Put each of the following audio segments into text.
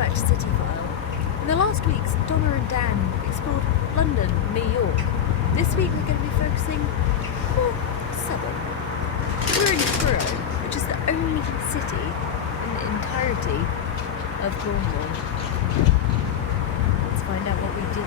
back to Cityphile. In the last weeks, Donna and Dan explored London and New York. This week we're going to be focusing more southern. We're in Truro, which is the only city in the entirety of Cornwall. Let's find out what we do.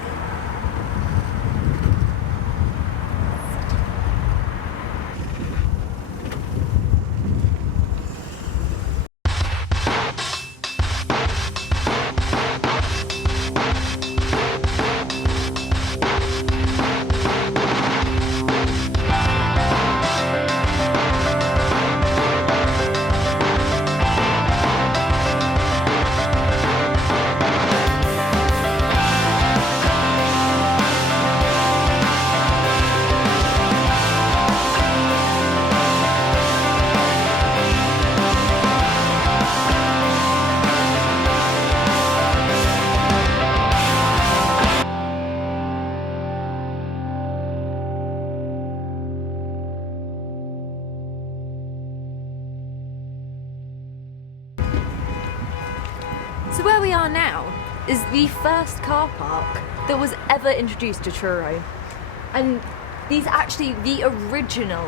So where we are now is the first car park that was ever introduced to Truro. And these are actually the original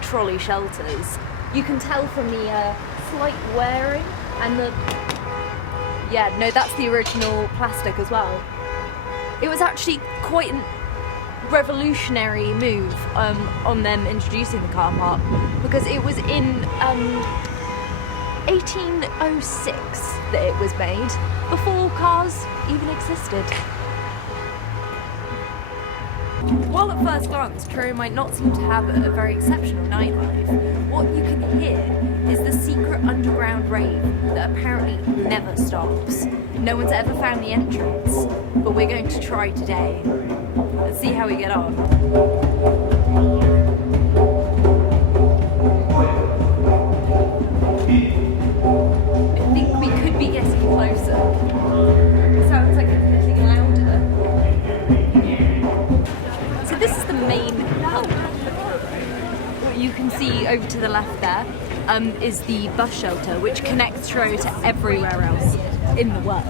trolley shelters. You can tell from the slight wearing and the... Yeah, no, that's the original plastic as well. It was actually quite a revolutionary move on them introducing the car park, because it was in 1806 that it was made, before cars even existed. While at first glance Truro might not seem to have a very exceptional nightlife, what you can hear is the secret underground rave that apparently never stops. No one's ever found the entrance, but we're going to try today. Let's see how we get on. Closer. It sounds like it's getting louder. So this is the main hub. What you can see over to the left there is the bus shelter, which connects Truro to everywhere else in the world,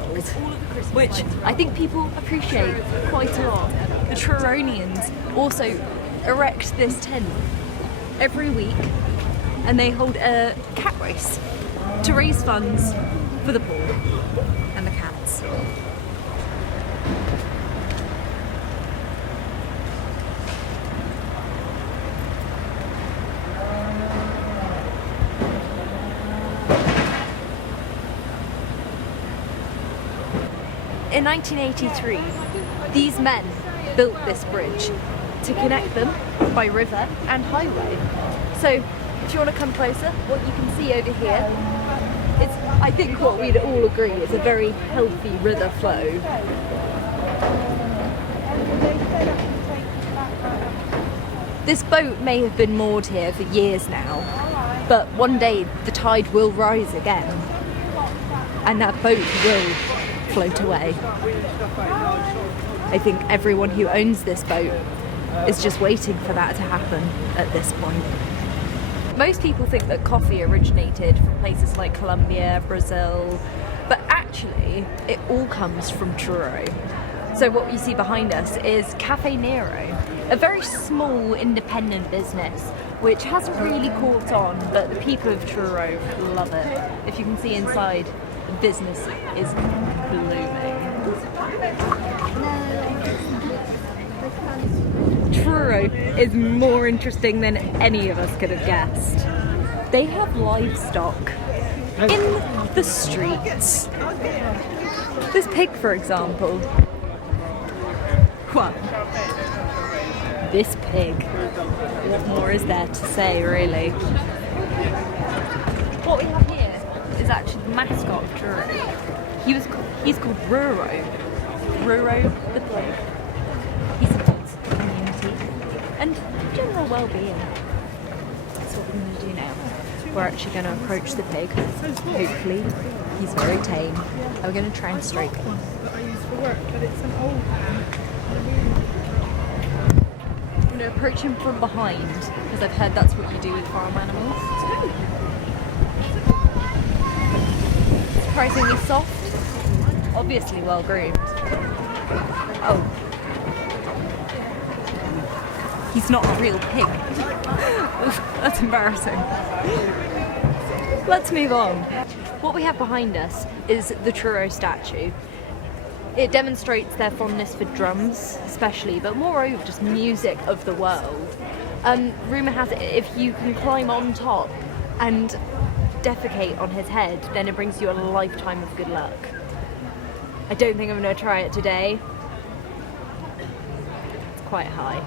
which I think people appreciate quite a lot. The Truronians also erect this tent every week, and they hold a cat race to raise funds for the poor and the cats. In 1983, these men built this bridge to connect them by river and highway. So if you want to come closer, what you can see over here, it's, I think what we'd all agree, is a very healthy river flow. This boat may have been moored here for years now, but one day the tide will rise again, and that boat will float away. I think everyone who owns this boat is just waiting for that to happen at this point. Most people think that coffee originated from places like Colombia, Brazil, but actually it all comes from Truro. So what you see behind us is Cafe Nero, a very small independent business which hasn't really caught on, but the people of Truro love it. If you can see inside, the business is blooming. Truro is more interesting than any of us could have guessed. They have livestock in the streets. This pig, for example. Well, this pig. What more is there to say, really? What we have here is actually the mascot of Truro. He's called Truro. Truro the pig. He supports community and general well-being. That's what we're going to do now. We're actually going to approach the pig. Hopefully, he's very tame. And we're going to try and stroke him. I'm going to approach him from behind, because I've heard that's what you do with farm animals. Surprisingly soft. obviously well groomed. Oh. He's not a real pig. That's embarrassing. Let's move on. What we have behind us is the Truro statue. It demonstrates their fondness for drums, especially, but moreover just music of the world. Rumour has it if you can climb on top and defecate on his head, then it brings you a lifetime of good luck. I don't think I'm going to try it today. It's quite high.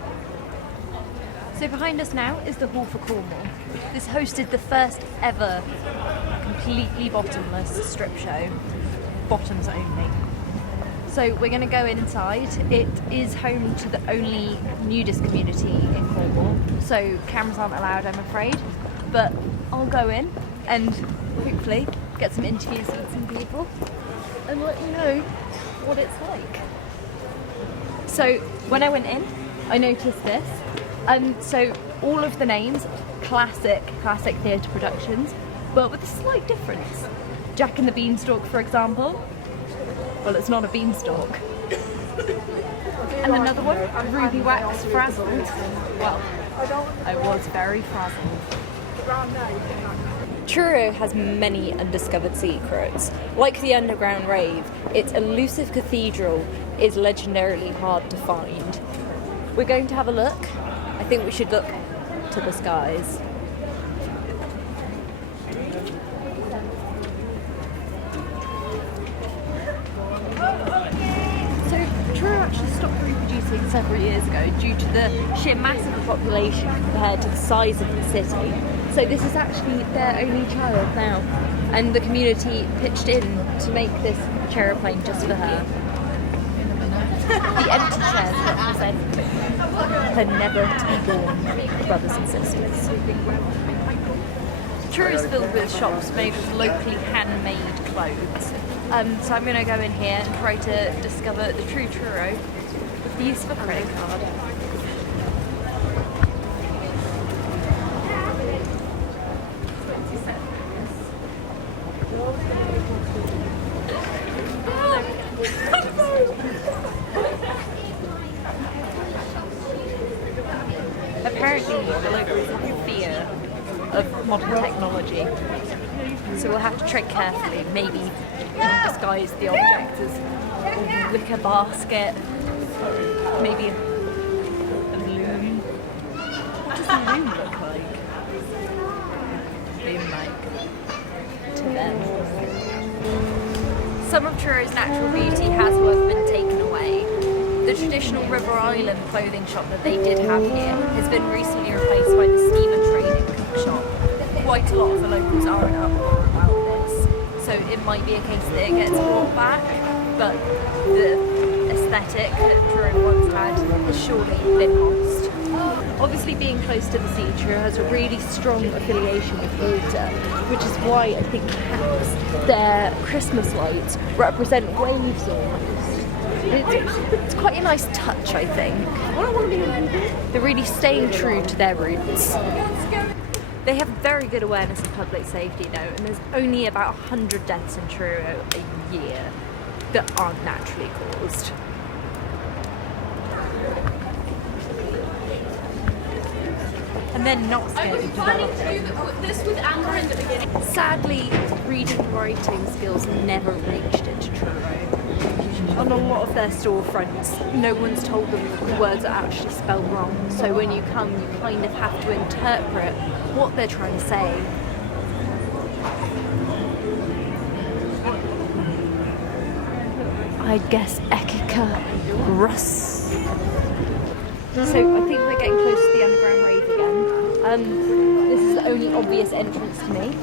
So behind us now is the Hall for Cornwall. This hosted the first ever completely bottomless strip show, bottoms only. So we're going to go inside. It is home to the only nudist community in Cornwall, so cameras aren't allowed, I'm afraid. But I'll go in and hopefully get some interviews with some people and let you know what it's like. So when I went in, I noticed this. So all of the names, classic theatre productions, but with a slight difference. Jack and the Beanstalk, for example. Well, it's not a beanstalk. And another one, Ruby Wax Frazzled. Well, I was very frazzled. Truro has many undiscovered secrets. Like the underground rave, its elusive cathedral is legendarily hard to find. We're going to have a look. I think we should look to the skies. Truro actually stopped reproducing several years ago due to the sheer mass of the population compared to the size of the city. So this is actually their only child now, and the community pitched in to make this chaeroplane just for her. The empty chairs represent her never-to-be-born brothers and sisters. Truro is filled with shops made with locally handmade clothes. So I'm going to go in here and try to discover the true Truro with the use of a credit card. Apparently the locals have a fear of modern technology, so we'll have to tread carefully, maybe disguise the object as a wicker basket, maybe a loom. What does a loom look like? Loom-like to them. Some of Truro's natural beauty has, however, been taken away. The traditional River Island clothing shop that they did have here has been recently replaced by the steam and trading cook shop. Quite a lot of the locals are in uproar about this, so it might be a case that it gets brought back, but the aesthetic that Truro once had has surely been lost. Obviously, being close to the sea, Truro has a really strong affiliation with water, which is why I think perhaps their Christmas lights represent waves almost. It's quite a nice touch, I think. They're really staying true to their roots. They have very good awareness of public safety though, and there's only about 100 deaths in Truro a year that aren't naturally caused. And they're not scared of developing. Sadly, reading and writing skills never reached into Truro. On a lot of their storefronts, no one's told them that the words are actually spelled wrong, so when you come, you kind of have to interpret what they're trying to say. I'd guess Ekika Russ. So I think we're getting close to the underground rave again. This is the only obvious entrance to me.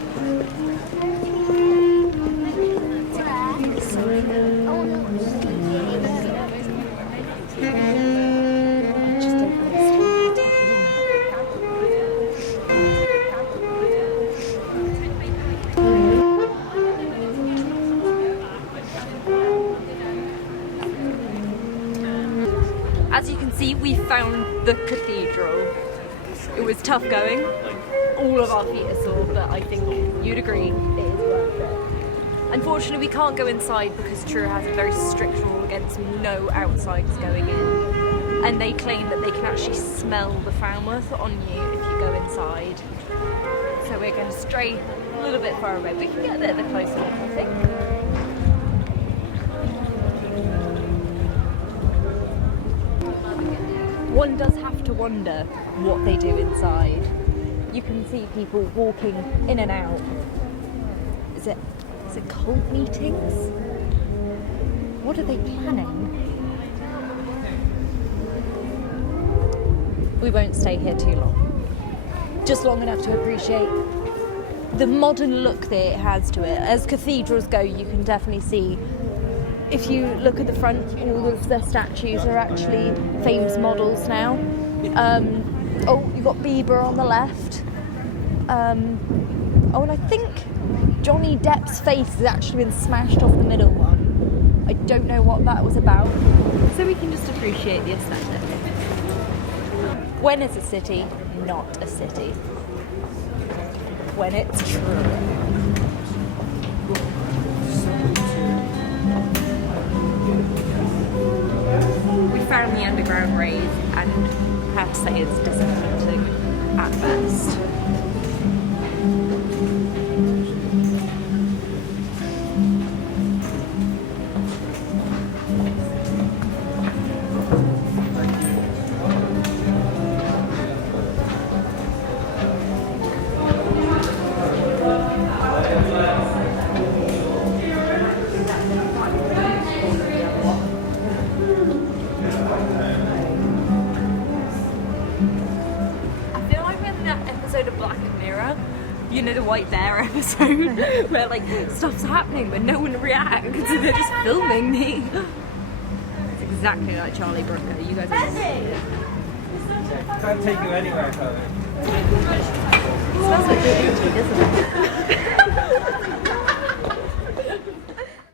As you can see, we found the cathedral. It was tough going. All of our feet are sore, but I think you'd agree it is worth it. Unfortunately, we can't go inside because Truro has a very strict rule against no outsiders going in. And they claim that they can actually smell the Falmouth on you if you go inside. So we're going to stray a little bit far away. We can get a bit of a closer look, I think. One does have to wonder what they do inside. You can see people walking in and out. Is it cult meetings? What are they planning? We won't stay here too long. Just long enough to appreciate the modern look that it has to it. As cathedrals go, you can definitely see, if you look at the front, all of the statues are actually famous models now. Oh, you've got Bieber on the left. Oh, and I think Johnny Depp's face has actually been smashed off the middle one. I don't know what that was about. So we can just appreciate the aesthetic. When is a city not a city? When it's true. We found the underground rave and I have to say it's disappointing at best. Of Black Mirror, you know, the White Bear episode where like stuff's happening but no one reacts and they're just filming me. It's exactly like Charlie Brooker. You guys are Can't take you anywhere, Chloe. It smells like good eating, doesn't it?